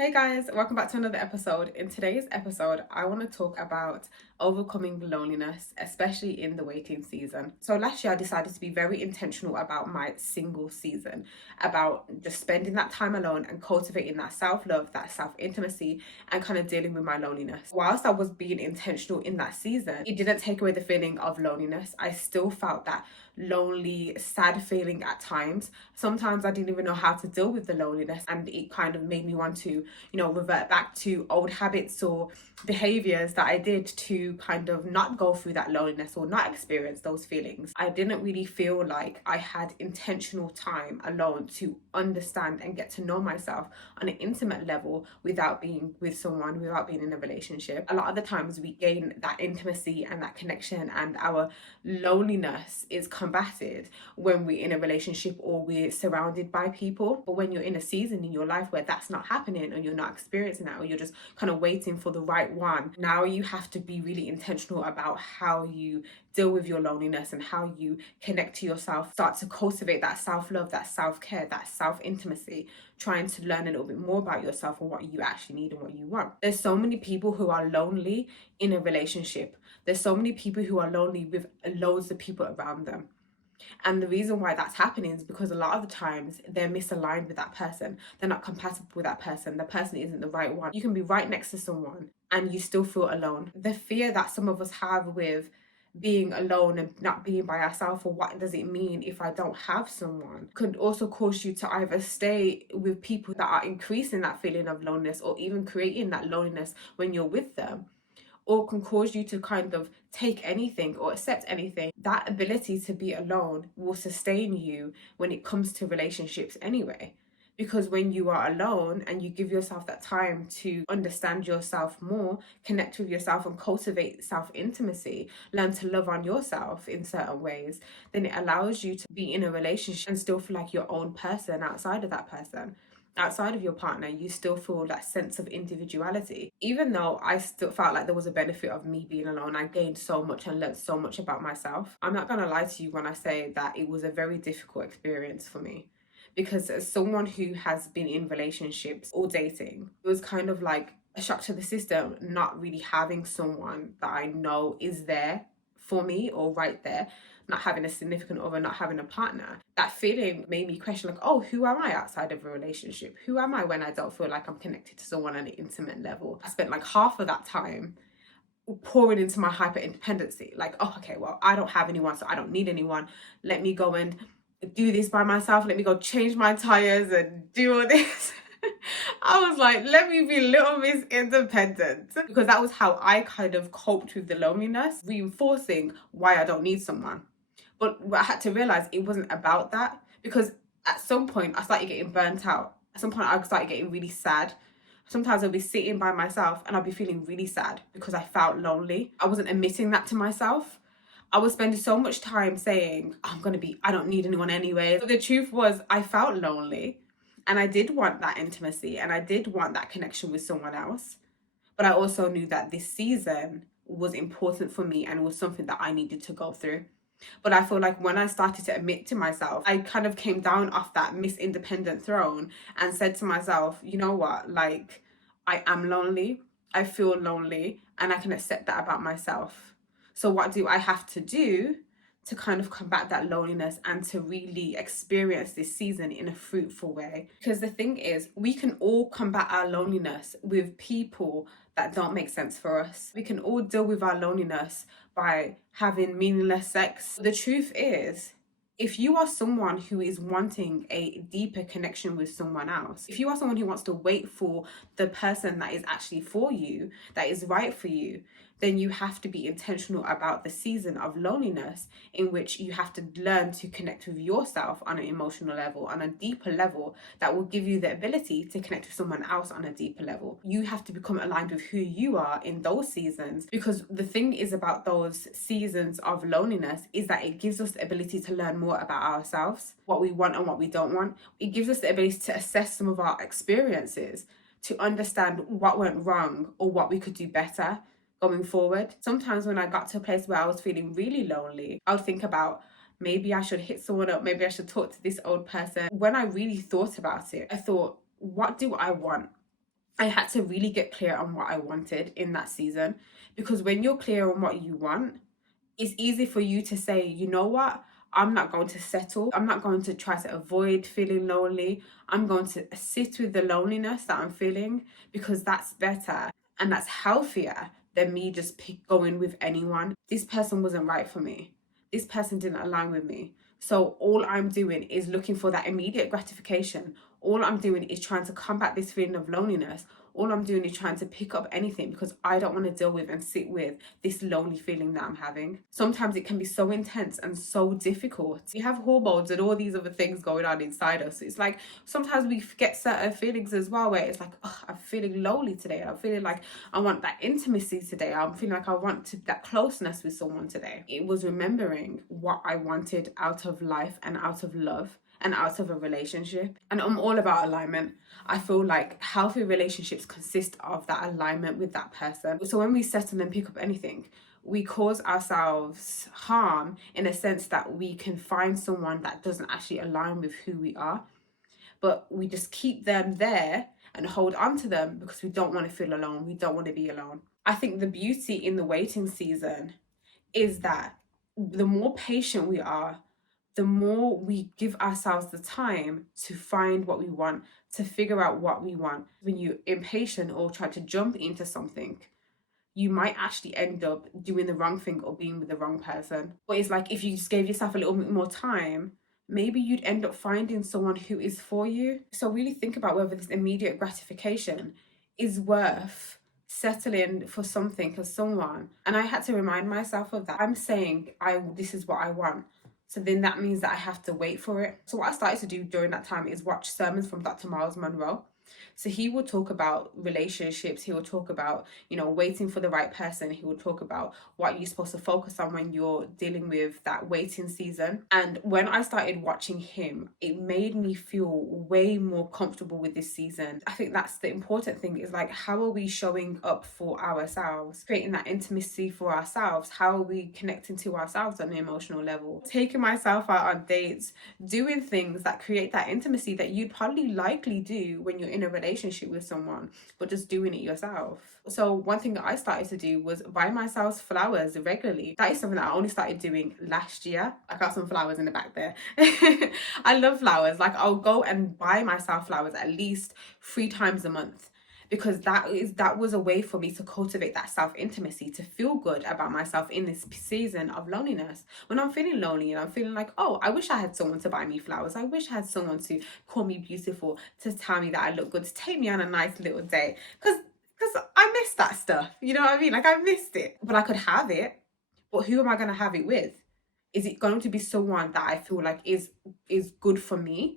Hey guys, welcome back to another episode. In today's episode, I want to talk about overcoming loneliness, especially in the waiting season. So last year, I decided to be very intentional about my single season, about just spending that time alone and cultivating that self-love, that self-intimacy, and kind of dealing with my loneliness. Whilst I was being intentional in that season, it didn't take away the feeling of loneliness. I still felt that lonely, sad feeling at times. Sometimes I didn't even know how to deal with the loneliness, and it kind of made me want to revert back to old habits or behaviors that I did to kind of not go through that loneliness or not experience those feelings. I didn't really feel like I had intentional time alone to understand and get to know myself on an intimate level without being with someone, without being in a relationship. A lot of the times we gain that intimacy and that connection, and our loneliness is combated when we're in a relationship or we're surrounded by people. But when you're in a season in your life where that's not happening, or you're not experiencing that, or you're just kind of waiting for the right one, now you have to be really intentional about how you deal with your loneliness and how you connect to yourself. Start to cultivate that self-love, that self-care, that self-intimacy, trying to learn a little bit more about yourself and what you actually need and what you want. There's so many people who are lonely in a relationship. There's so many people who are lonely with loads of people around them. And the reason why that's happening is because a lot of the times they're misaligned with that person. They're not compatible with that person. The person isn't the right one. You can be right next to someone and you still feel alone. The fear that some of us have with being alone and not being by ourselves, or what does it mean if I don't have someone, could also cause you to either stay with people that are increasing that feeling of loneliness, or even creating that loneliness when you're with them, or can cause you to kind of take anything or accept anything. That ability to be alone will sustain you when it comes to relationships anyway. Because when you are alone and you give yourself that time to understand yourself more, connect with yourself and cultivate self-intimacy, learn to love on yourself in certain ways, then it allows you to be in a relationship and still feel like your own person outside of that person. Outside of your partner, you still feel that sense of individuality. Even though I still felt like there was a benefit of me being alone, I gained so much and learned so much about myself. I'm not going to lie to you when I say that it was a very difficult experience for me. Because as someone who has been in relationships or dating, it was kind of like a shock to the system not really having someone that I know is there for me, or right there, not having a significant other, not having a partner. That feeling made me question, like, oh, who am I outside of a relationship? Who am I when I don't feel like I'm connected to someone on an intimate level? I spent like half of that time pouring into my hyper independency. Like, oh, okay, well, I don't have anyone, so I don't need anyone. Let me go and do this by myself. Let me go change my tires and do all this. I was like, let me be Little Miss Independent, because that was how I kind of coped with the loneliness, reinforcing why I don't need someone. But I had to realize it wasn't about that, because at some point I started getting burnt out. At some point I started getting really sad. Sometimes I'll be sitting by myself and I'll be feeling really sad because I felt lonely. I wasn't admitting that to myself. I was spending so much time saying, I don't need anyone anyway. But the truth was, I felt lonely and I did want that intimacy and I did want that connection with someone else. But I also knew that this season was important for me and was something that I needed to go through. But I feel like when I started to admit to myself, I kind of came down off that Miss Independent throne and said to myself, you know what, like, I am lonely, I feel lonely, and I can accept that about myself. So what do I have to do to kind of combat that loneliness and to really experience this season in a fruitful way? Because the thing is, we can all combat our loneliness with people that don't make sense for us. We can all deal with our loneliness by having meaningless sex. The truth is, if you are someone who is wanting a deeper connection with someone else, if you are someone who wants to wait for the person that is actually for you, that is right for you, then you have to be intentional about the season of loneliness, in which you have to learn to connect with yourself on an emotional level, on a deeper level that will give you the ability to connect with someone else on a deeper level. You have to become aligned with who you are in those seasons, because the thing is about those seasons of loneliness is that it gives us the ability to learn more about ourselves, what we want and what we don't want. It gives us the ability to assess some of our experiences, to understand what went wrong or what we could do better going forward. Sometimes when I got to a place where I was feeling really lonely, I would think about, maybe I should hit someone up, maybe I should talk to this old person. When I really thought about it, I thought, what do I want? I had to really get clear on what I wanted in that season, because when you're clear on what you want, it's easy for you to say, you know what, I'm not going to settle. I'm not going to try to avoid feeling lonely. I'm going to sit with the loneliness that I'm feeling, because that's better and that's healthier than me just going with anyone. This person wasn't right for me. This person didn't align with me. So all I'm doing is looking for that immediate gratification. All I'm doing is trying to combat this feeling of loneliness. All I'm doing is trying to pick up anything, because I don't want to deal with and sit with this lonely feeling that I'm having. Sometimes it can be so intense and so difficult. We have hormones and all these other things going on inside us. It's like sometimes we get certain feelings as well, where it's like, oh, I'm feeling lonely today. I'm feeling like I want that intimacy today. I'm feeling like I want that closeness with someone today. It was remembering what I wanted out of life and out of love and out of a relationship. And I'm all about alignment. I feel like healthy relationships consist of that alignment with that person. So when we settle and pick up anything, we cause ourselves harm in a sense that we can find someone that doesn't actually align with who we are, but we just keep them there and hold on to them because we don't want to feel alone. We don't want to be alone. I think the beauty in the waiting season is that the more patient we are, the more we give ourselves the time to find what we want, to figure out what we want. When you're impatient or try to jump into something, you might actually end up doing the wrong thing or being with the wrong person. But it's like if you just gave yourself a little bit more time, maybe you'd end up finding someone who is for you. So really think about whether this immediate gratification is worth settling for something or someone. And I had to remind myself of that. I'm saying this is what I want. So then that means that I have to wait for it. So what I started to do during that time is watch sermons from Dr. Miles Monroe. So he will talk about relationships. He will talk about, waiting for the right person. He will talk about what you're supposed to focus on when you're dealing with that waiting season. And when I started watching him, it made me feel way more comfortable with this season. I think that's the important thing, is like, how are we showing up for ourselves, creating that intimacy for ourselves? How are we connecting to ourselves on an emotional level? Taking myself out on dates, doing things that create that intimacy that you'd probably likely do when you're in a relationship with someone, but just doing it yourself. So one thing that I started to do was buy myself flowers regularly. That is something that I only started doing last year. I got some flowers in the back there. I love flowers. Like, I'll go and buy myself flowers at least 3 times a month, because that was a way for me to cultivate that self-intimacy, to feel good about myself in this season of loneliness. When I'm feeling lonely and I'm feeling like, oh, I wish I had someone to buy me flowers. I wish I had someone to call me beautiful, to tell me that I look good, to take me on a nice little date. Because I miss that stuff. You know what I mean? Like, I missed it. But I could have it. But who am I going to have it with? Is it going to be someone that I feel like is good for me?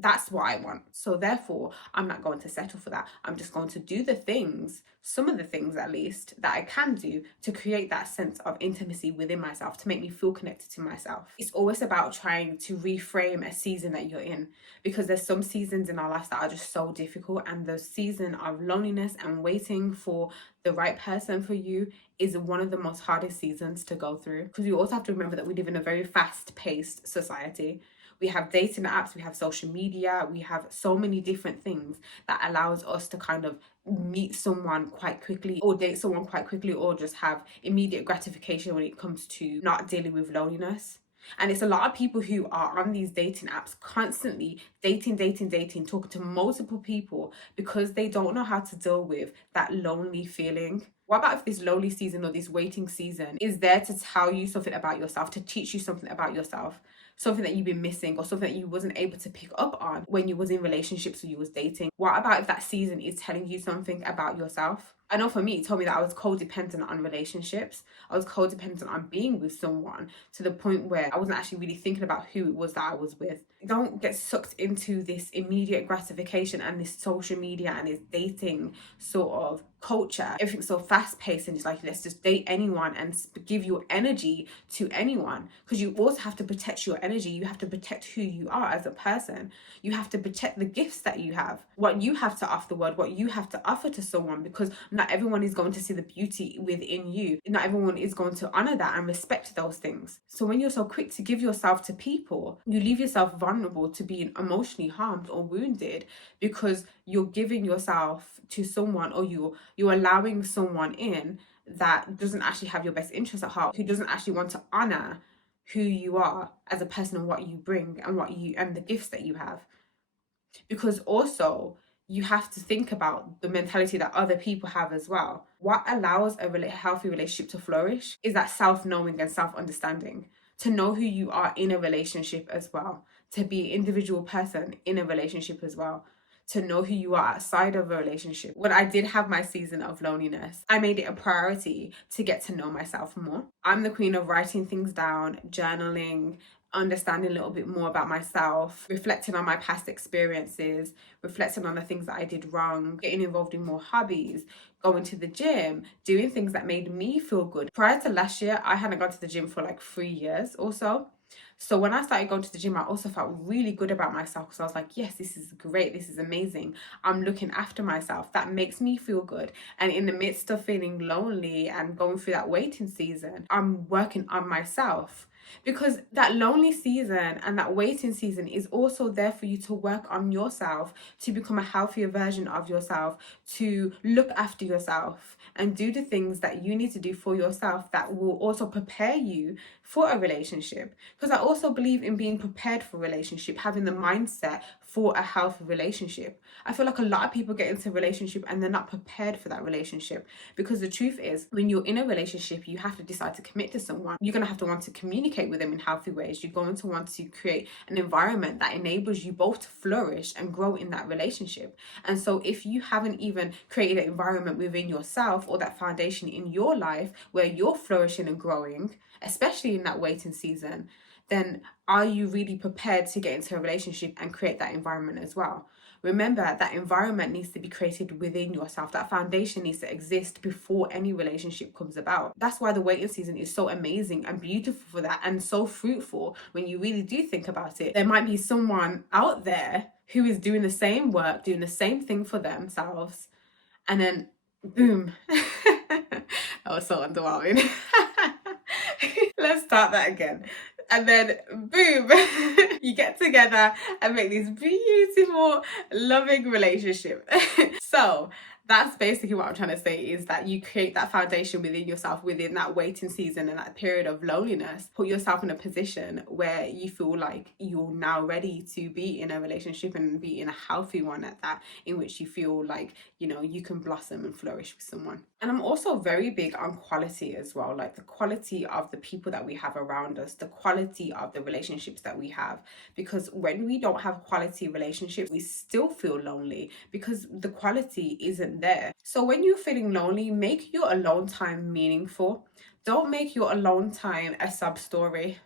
That's what I want. So therefore, I'm not going to settle for that. I'm just going to do the things, some of the things at least, that I can do to create that sense of intimacy within myself, to make me feel connected to myself. It's always about trying to reframe a season that you're in, because there's some seasons in our lives that are just so difficult, and the season of loneliness and waiting for the right person for you is one of the most hardest seasons to go through. Because you also have to remember that we live in a very fast-paced society. We have dating apps, we have social media, we have so many different things that allows us to kind of meet someone quite quickly, or date someone quite quickly, or just have immediate gratification when it comes to not dealing with loneliness. And it's a lot of people who are on these dating apps constantly dating, talking to multiple people, because they don't know how to deal with that lonely feeling. What about if this lonely season or this waiting season is there to tell you something about yourself, to teach you something about yourself? Something that you've been missing, or something that you wasn't able to pick up on when you was in relationships or you was dating? What about if that season is telling you something about yourself? I know for me, it told me that I was codependent on relationships. I was codependent on being with someone, to the point where I wasn't actually really thinking about who it was that I was with. Don't get sucked into this immediate gratification and this social media and this dating sort of culture. Everything's so fast paced, and it's like, let's just date anyone and give your energy to anyone. Because you also have to protect your energy. You have to protect who you are as a person. You have to protect the gifts that you have, what you have to offer the world, what you have to offer to someone, because not everyone is going to see the beauty within you. Not everyone is going to honor that and respect those things. So when you're so quick to give yourself to people, you leave yourself vulnerable vulnerable to being emotionally harmed or wounded because you're giving yourself to someone, or you're allowing someone in that doesn't actually have your best interest at heart, who doesn't actually want to honor who you are as a person and what you bring and what you and the gifts that you have. Because also you have to think about the mentality that other people have as well. What allows a healthy relationship to flourish is that self-knowing and self-understanding, to know who you are in a relationship as well, to be an individual person in a relationship as well, to know who you are outside of a relationship. When I did have my season of loneliness, I made it a priority to get to know myself more. I'm the queen of writing things down, journaling, understanding a little bit more about myself, reflecting on my past experiences, reflecting on the things that I did wrong, getting involved in more hobbies, going to the gym, doing things that made me feel good. Prior to last year, I hadn't gone to the gym for like 3 years or so. So when I started going to the gym, I also felt really good about myself, because I was like, yes, this is great. This is amazing. I'm looking after myself. That makes me feel good. And in the midst of feeling lonely and going through that waiting season, I'm working on myself. Because that lonely season and that waiting season is also there for you to work on yourself, to become a healthier version of yourself, to look after yourself and do the things that you need to do for yourself that will also prepare you for a relationship. Because I also believe in being prepared for a relationship, having the mindset for a healthy relationship. I feel like a lot of people get into a relationship and they're not prepared for that relationship, because the truth is, when you're in a relationship, you have to decide to commit to someone. You're going to have to want to communicate with them in healthy ways. You're going to want to create an environment that enables you both to flourish and grow in that relationship. And so if you haven't even created an environment within yourself, or that foundation in your life where you're flourishing and growing, especially in that waiting season, then are you really prepared to get into a relationship and create that environment as well? Remember, that environment needs to be created within yourself. That foundation needs to exist before any relationship comes about. That's why the waiting season is so amazing and beautiful for that, and so fruitful when you really do think about it. There might be someone out there who is doing the same work, doing the same thing for themselves, and then boom. That was so underwhelming. Let's start that again. And then boom, you get together and make this beautiful, loving relationship. So that's basically what I'm trying to say, is that you create that foundation within yourself within that waiting season and that period of loneliness. Put yourself in a position where you feel like you're now ready to be in a relationship and be in a healthy one at that, in which you feel like, you know, you can blossom and flourish with someone. And I'm also very big on quality as well, like the quality of the people that we have around us, the quality of the relationships that we have. Because when we don't have quality relationships, we still feel lonely because the quality isn't there. So when you're feeling lonely, make your alone time meaningful. Don't make your alone time a sub story.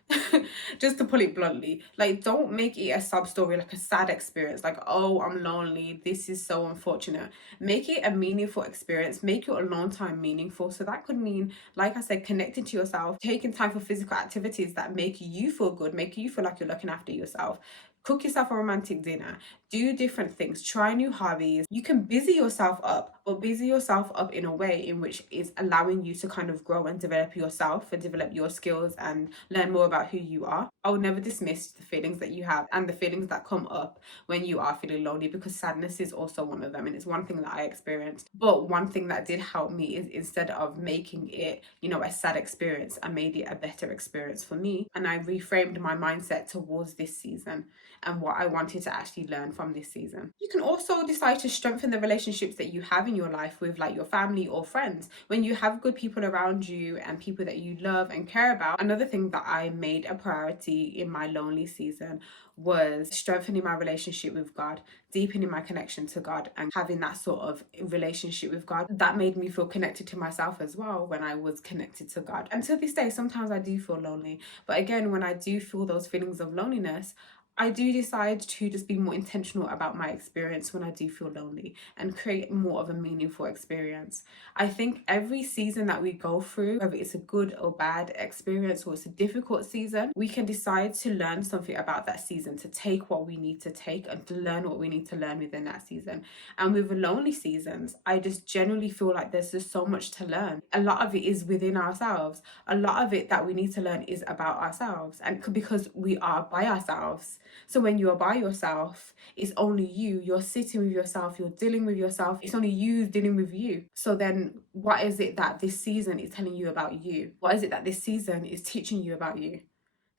Just to put it bluntly, like, don't make it a sub story, like a sad experience, like, oh, I'm lonely, this is so unfortunate. Make it a meaningful experience. Make your alone time meaningful. So that could mean, like I said, connecting to yourself, taking time for physical activities that make you feel good, make you feel like you're looking after yourself. Cook yourself a romantic dinner, do different things, try new hobbies. You can busy yourself up, but busy yourself up in a way in which is allowing you to kind of grow and develop yourself and develop your skills and learn more about who you are. I will never dismiss the feelings that you have and the feelings that come up when you are feeling lonely, because sadness is also one of them, and it's one thing that I experienced. But one thing that did help me is, instead of making it, you know, a sad experience, I made it a better experience for me, and I reframed my mindset towards this season and what I wanted to actually learn from this season. You can also decide to strengthen the relationships that you have in your life with, like, your family or friends. When you have good people around you and people that you love and care about. Another thing that I made a priority in my lonely season was strengthening my relationship with God, deepening my connection to God, and having that sort of relationship with God. That made me feel connected to myself as well when I was connected to God. And to this day, sometimes I do feel lonely. But again, when I do feel those feelings of loneliness, I do decide to just be more intentional about my experience when I do feel lonely and create more of a meaningful experience. I think every season that we go through, whether it's a good or bad experience or it's a difficult season, we can decide to learn something about that season, to take what we need to take and to learn what we need to learn within that season. And with the lonely seasons, I just generally feel like there's just so much to learn. A lot of it is within ourselves. A lot of it that we need to learn is about ourselves. And because we are by ourselves, So when you are by yourself, it's only you, you're sitting with yourself, you're dealing with yourself, it's only you dealing with you. So then what is it that this season is telling you about you? What is it that this season is teaching you about you?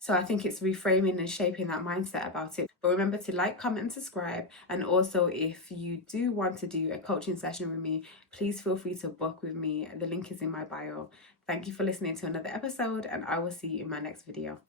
So I think it's reframing and shaping that mindset about it. But remember to like, comment, and subscribe. And also, if you do want to do a coaching session with me, please feel free to book with me. The link is in my bio. Thank you for listening to another episode, and I will see you in my next video.